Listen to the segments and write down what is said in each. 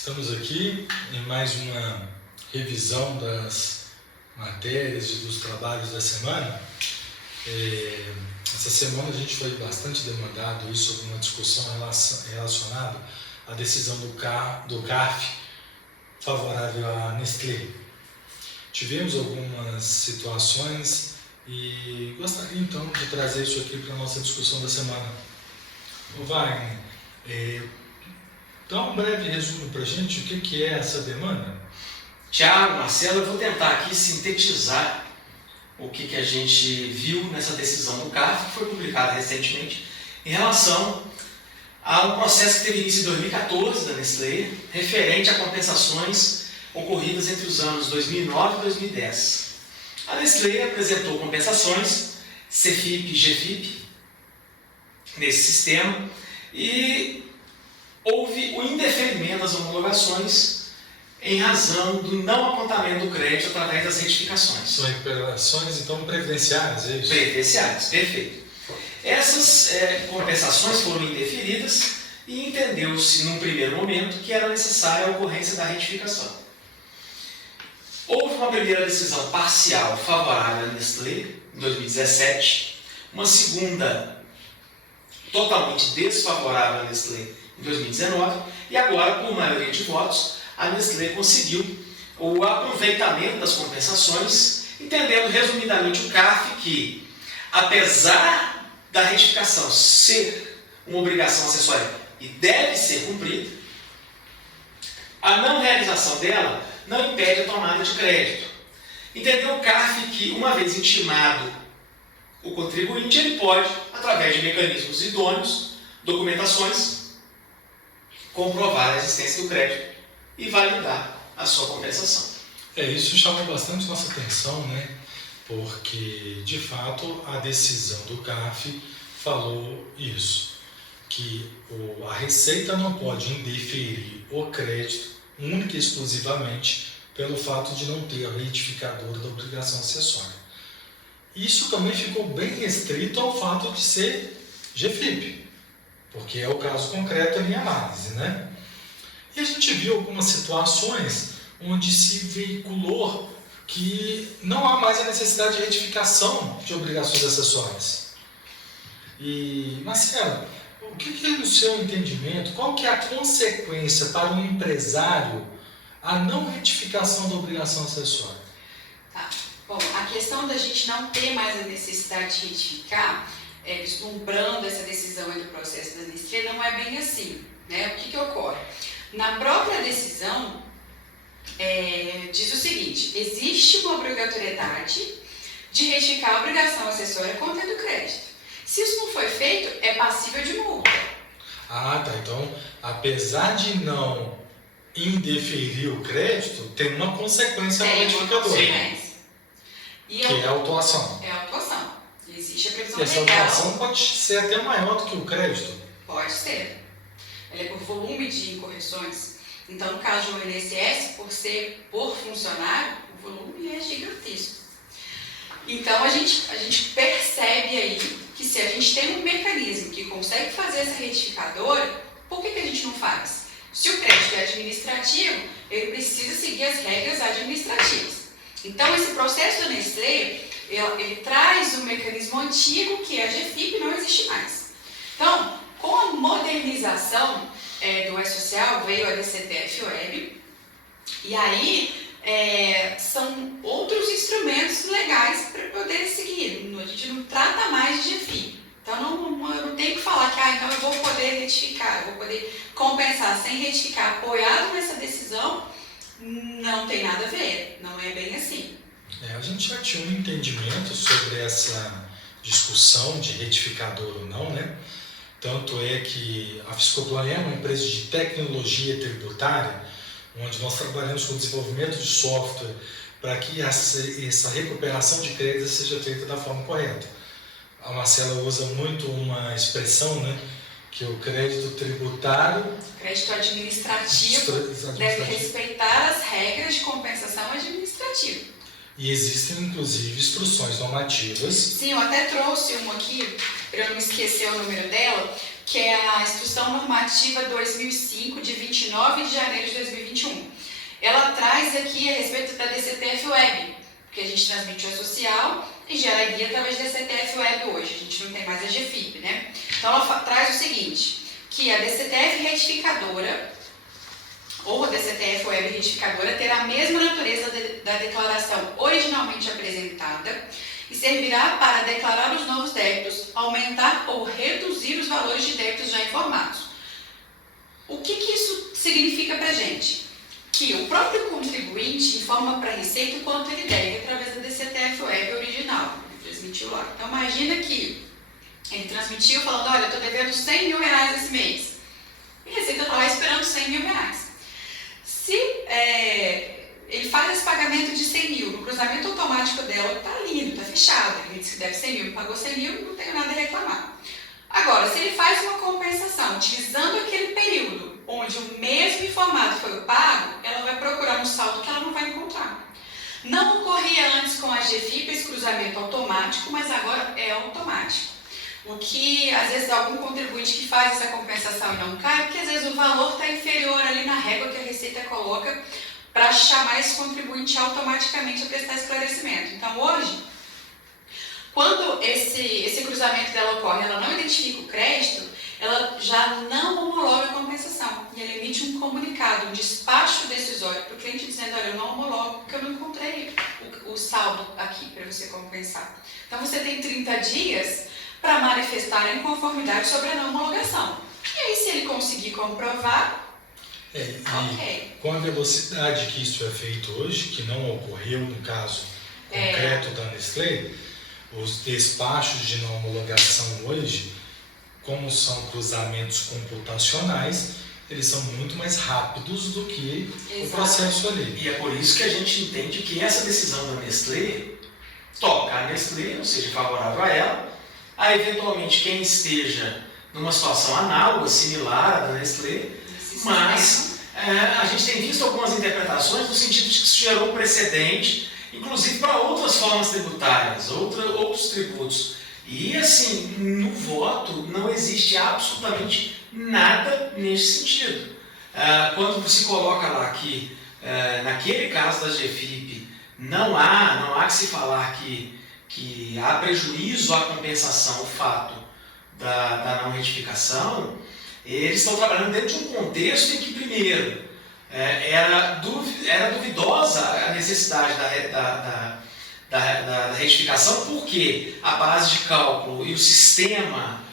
Estamos aqui em mais uma revisão das matérias e dos trabalhos da semana. Essa semana a gente foi bastante demandado aí sobre uma discussão relacionada à decisão do CARF favorável à Nestlé. Tivemos algumas situações e gostaria então de trazer isso aqui para a nossa discussão da semana. O Wagner, dá um breve resumo para a gente o que é essa demanda? Tiago, Marcelo, eu vou tentar aqui sintetizar o que a gente viu nessa decisão do CARF, que foi publicada recentemente, em relação a um processo que teve início em 2014 da Nestlé, referente a compensações ocorridas entre os anos 2009 e 2010. A Nestlé apresentou compensações, CFIP e GFIP, nesse sistema, e houve o indeferimento das homologações em razão do não apontamento do crédito através das retificações. São recuperações, então, previdenciárias, é isso? Previdenciárias, perfeito. Essas compensações foram indeferidas e entendeu-se, num primeiro momento, que era necessária a ocorrência da retificação. Houve uma primeira decisão parcial favorável à Nestlé, em 2017, uma segunda totalmente desfavorável à Nestlé, em 2019, e agora, por maioria de votos, a Nestlé conseguiu o aproveitamento das compensações, entendendo resumidamente o CARF que, apesar da retificação ser uma obrigação acessória e deve ser cumprida, a não realização dela não impede a tomada de crédito. Entendeu o CARF que, uma vez intimado o contribuinte, ele pode, através de mecanismos idôneos, documentações, comprovar a existência do crédito e validar a sua compensação. Isso chamou bastante nossa atenção, né? Porque, de fato, a decisão do CARF falou isso, que a Receita não pode indeferir o crédito única e exclusivamente pelo fato de não ter a retificadora da obrigação acessória. Isso também ficou bem restrito ao fato de ser GFIP, porque é o caso concreto ali em análise, né? E a gente viu algumas situações onde se veiculou que não há mais a necessidade de retificação de obrigações acessórias. E, Marcelo, o que é, no seu entendimento, qual que é a consequência para um empresário a não retificação da obrigação acessória? Tá. Bom, a questão da gente não ter mais a necessidade de retificar, vislumbrando essa decisão do processo da Nestlé, não é bem assim, né? O que ocorre? Na própria decisão, diz o seguinte: existe uma obrigatoriedade de retificar a obrigação acessória contendo crédito. Se isso não foi feito, é passível de multa. Ah, tá. Então, apesar de não indeferir o crédito, tem uma consequência na retificadora. Que é a autuação. É a autuação. Existe a previsão legal. E essa autuação pode ser até maior do que o crédito? Pode ser. Ela é por volume de incorreções. Então, no caso do INSS, por ser por funcionário, o volume é gigantesco. Então, a gente percebe aí que se a gente tem um mecanismo que consegue fazer essa retificadora, por que a gente não faz? Se o crédito é administrativo, ele precisa seguir as regras administrativas. Então, esse processo da Nestlé, ele traz um mecanismo antigo, que é a GFIP, não existe mais. Então, com a modernização do E-Social, veio a DCTF Web, e aí são outros instrumentos legais para poder seguir. A gente não trata mais de GFIP. Então, eu não tenho que falar que então eu vou poder retificar, eu vou poder compensar sem retificar, apoiado nessa decisão. Não tem nada a ver, não é bem assim. A gente já tinha um entendimento sobre essa discussão de retificador ou não, né? Tanto é que a Fiscoplan é uma empresa de tecnologia tributária, onde nós trabalhamos com o desenvolvimento de software para que essa recuperação de créditos seja feita da forma correta. A Marcela usa muito uma expressão, né? Que o crédito tributário... Crédito administrativo deve respeitar as regras de compensação administrativa. E existem, inclusive, instruções normativas. Sim, eu até trouxe uma aqui, para eu não esquecer o número dela, que é a Instrução Normativa 2005, de 29 de janeiro de 2021. Ela traz aqui a respeito da DCTF Web, porque a gente transmite o social e gera guia através da DCTF Web hoje, a gente não tem mais a GFIP, né? Então ela traz o seguinte, que a DCTF retificadora, ou a DCTF Web retificadora, terá a mesma natureza da declaração originalmente apresentada e servirá para declarar os novos débitos, aumentar ou reduzir os valores de débitos já informados. O que isso significa para a gente? Que o próprio contribuinte informa para a Receita o quanto ele deve através da DCTF Web original, ele transmitiu lá. Então imagina que ele transmitiu falando, olha, eu estou devendo 100 mil reais esse mês. E a Receita está lá esperando 100 mil reais. Se ele faz esse pagamento de 100 mil, no cruzamento automático dela está lindo, está fechado, ele disse que deve 100 mil, pagou 100 mil, não tenho nada a reclamar. Agora, se ele faz uma compensação utilizando aquele período onde o mesmo informado foi o pago, ela vai procurar um saldo que ela não vai encontrar. Não ocorria antes com a GFIP esse cruzamento automático, mas agora é automático. O que, às vezes, algum contribuinte que faz essa compensação e não cai, porque às vezes o valor está inferior ali na régua que a Receita coloca para chamar esse contribuinte automaticamente a prestar esclarecimento. Então, hoje, quando esse cruzamento dela ocorre, ela não identifica o crédito, ela já não homologa a compensação. E ela emite um comunicado, um despacho decisório para o cliente dizendo, olha, eu não homologo porque eu não encontrei o saldo aqui para você compensar. Então, você tem 30 dias para manifestar a inconformidade sobre a não homologação. E aí, se ele conseguir comprovar, ok. Com a velocidade que isso é feito hoje, que não ocorreu no caso concreto da Nestlé, os despachos de não homologação hoje, como são cruzamentos computacionais, eles são muito mais rápidos do que o processo ali. E é por isso que a gente entende que essa decisão da Nestlé toca a Nestlé, ou seja, favorável a ela, a eventualmente quem esteja numa situação análoga, similar à da Nestlé, mas a gente tem visto algumas interpretações no sentido de que isso gerou um precedente, inclusive para outras formas tributárias, outros tributos. E assim, no voto não existe absolutamente nada nesse sentido. Quando se coloca lá que, naquele caso da GFIP, não há que se falar que há prejuízo à compensação, o fato da não retificação, eles estão trabalhando dentro de um contexto em que, primeiro, era duvidosa a necessidade da retificação, porque a base de cálculo e o sistema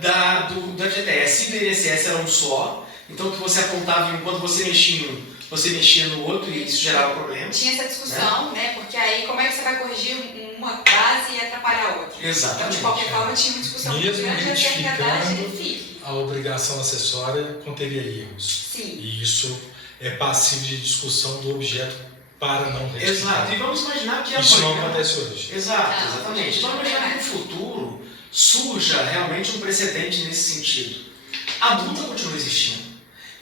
da GTS e do INSS eram um só, então que você apontava em um, quando você mexia em um, você mexia no outro e isso gerava problema. Tinha essa discussão, né? Porque aí como é que você vai corrigir uma base e atrapalhar a outra? Exatamente. Então, de qualquer forma, tinha uma discussão muito grande acerca da GFIP. A obrigação acessória conteria erros. Sim. E isso é passível de discussão do objeto para não retificar. Exato. E vamos imaginar que isso não acontece hoje. Exato, exatamente. Então, vamos imaginar que no futuro surja realmente um precedente nesse sentido. A multa continua existindo.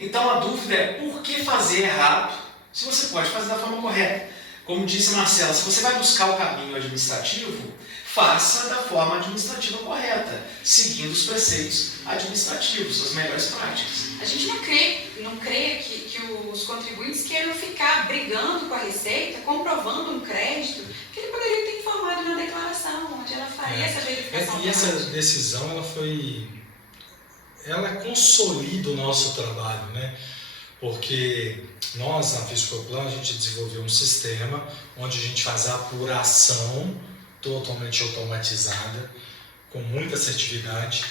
Então a dúvida é por que fazer errado se você pode fazer da forma correta. Como disse Marcela, se você vai buscar o caminho administrativo, faça da forma administrativa correta, seguindo os preceitos administrativos, as melhores práticas. A gente não crê que os contribuintes queiram ficar brigando com a Receita, comprovando um crédito que ele poderia ter informado na declaração, onde ela faria essa verificação. E essa decisão, ela consolida o nosso trabalho, né? Porque nós, na Fiscoplan, a gente desenvolveu um sistema onde a gente faz a apuração totalmente automatizada, com muita assertividade.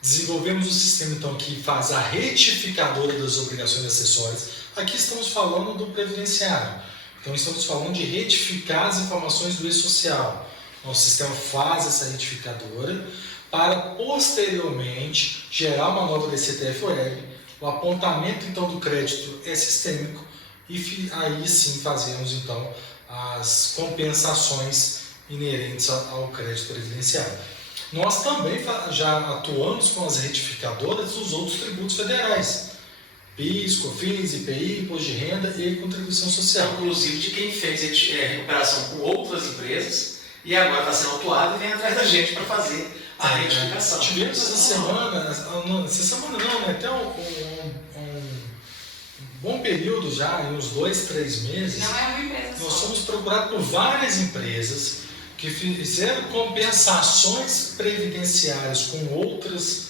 Desenvolvemos um sistema, então, que faz a retificadora das obrigações acessórias. Aqui estamos falando do previdenciário. Então, estamos falando de retificar as informações do e-social. Então, o sistema faz essa retificadora para, posteriormente, gerar uma nova DCTF Web. O apontamento, então, do crédito é sistêmico e aí sim fazemos, então, as compensações inerentes ao crédito previdenciário. Nós também já atuamos com as retificadoras dos outros tributos federais. PIS, COFINS, IPI, Imposto de Renda e Contribuição Social. Inclusive de quem fez recuperação com outras empresas e agora está sendo autuado e vem atrás da gente para fazer a retificação. Tivemos essa semana não, né? Até um bom período já, em uns 2, 3 meses. Não é uma empresa Nós só. fomos procurados por várias empresas que fizeram compensações previdenciárias com outras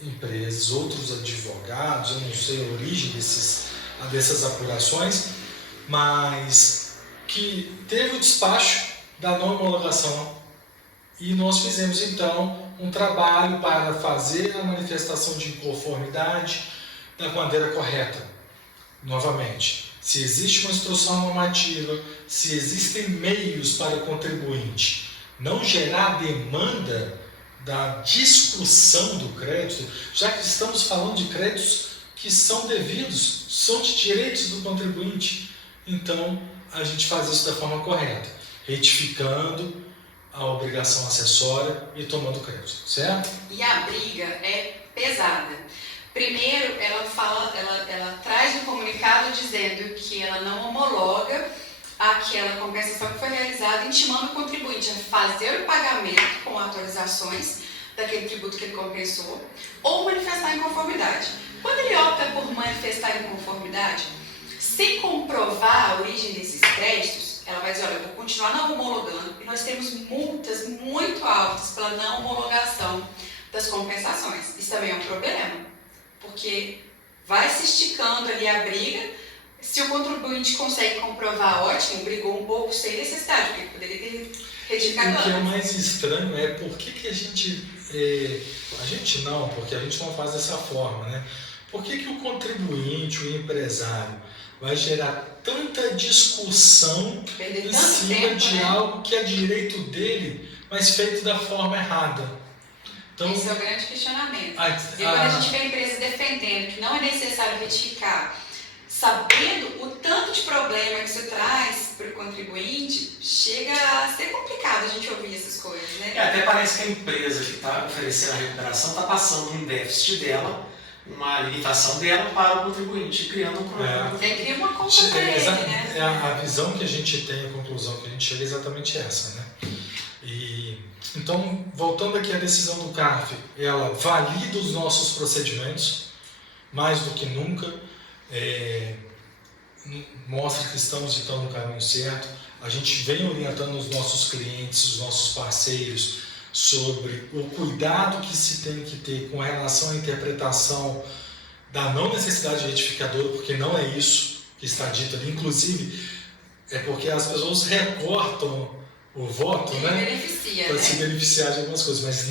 empresas, outros advogados, eu não sei a origem dessas apurações, mas que teve o despacho da não homologação e nós fizemos então um trabalho para fazer a manifestação de inconformidade da maneira correta. Novamente, se existe uma instrução normativa, se existem meios para o contribuinte não gerar demanda da discussão do crédito, já que estamos falando de créditos que são devidos, são de direitos do contribuinte, então a gente faz isso da forma correta, retificando a obrigação acessória e tomando crédito, certo? E a briga é pesada. Primeiro, ela traz um comunicado dizendo que ela não homologa aquela compensação que foi realizada, intimando o contribuinte a fazer o pagamento com autorizações daquele tributo que ele compensou ou manifestar inconformidade. Quando ele opta por manifestar inconformidade, sem comprovar a origem desses créditos, ela vai dizer, olha, eu vou continuar não homologando e nós temos multas muito altas pela não homologação das compensações. Isso também é um problema, porque vai se esticando ali a briga. Se o contribuinte consegue comprovar, ótimo, brigou um pouco sem necessidade, porque poderia ter retificado antes. O que é mais estranho é por que a gente não, porque a gente não faz dessa forma, né? Por que o contribuinte, o empresário, vai gerar tanta discussão em cima de algo que é direito dele, mas feito da forma errada? Então, esse é o grande questionamento. E quando a gente vê a empresa defendendo que não é necessário retificar, sabendo o tanto de problema que isso traz para o contribuinte, chega a ser complicado a gente ouvir essas coisas, né? Até parece que a empresa que está oferecendo a recuperação está passando um déficit dela, uma limitação dela para o contribuinte, criando um problema. Você cria uma conta para ele, né? A visão que a gente tem, a conclusão que a gente chega é exatamente essa, né? Então, voltando aqui à decisão do CARF, ela valida os nossos procedimentos, mais do que nunca, mostra que estamos então no caminho certo. A gente vem orientando os nossos clientes, os nossos parceiros, sobre o cuidado que se tem que ter com relação à interpretação da não necessidade de retificador, porque não é isso que está dito ali. Inclusive, é porque as pessoas recortam o voto, né, para se beneficiar de algumas coisas, mas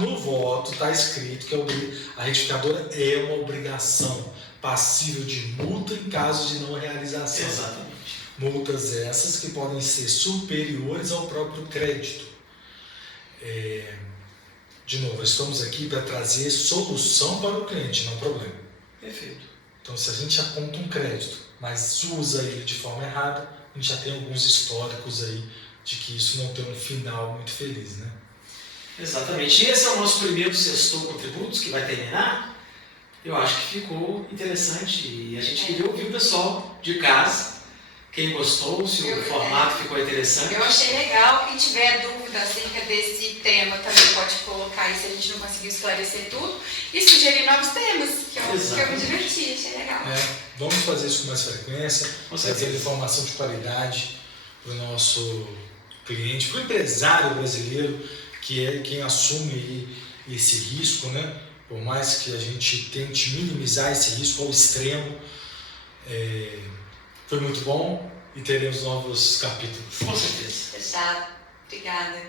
no voto está escrito que a retificadora é uma obrigação passível de multa em caso de não realização. Exatamente. Multas essas que podem ser superiores ao próprio crédito. De novo, estamos aqui para trazer solução para o cliente, não problema. Perfeito. Então, se a gente aponta um crédito, mas usa ele de forma errada, a gente já tem alguns históricos aí de que isso não tem um final muito feliz, né? Exatamente. E esse é o nosso primeiro Sextou com Tributos, que vai terminar. Eu acho que ficou interessante e a gente queria ouvir o pessoal de casa. Quem gostou, se o formato ficou interessante. Eu achei legal. Quem tiver dúvida acerca desse tema também pode colocar aí se a gente não conseguiu esclarecer tudo. E sugerir novos temas, que eu me diverti, achei legal. Vamos fazer isso com mais frequência, trazer informação de qualidade para o nosso cliente, para o empresário brasileiro, que é quem assume esse risco, né? Por mais que a gente tente minimizar esse risco ao extremo, foi muito bom e teremos novos capítulos. Com certeza. Fechado. Obrigada.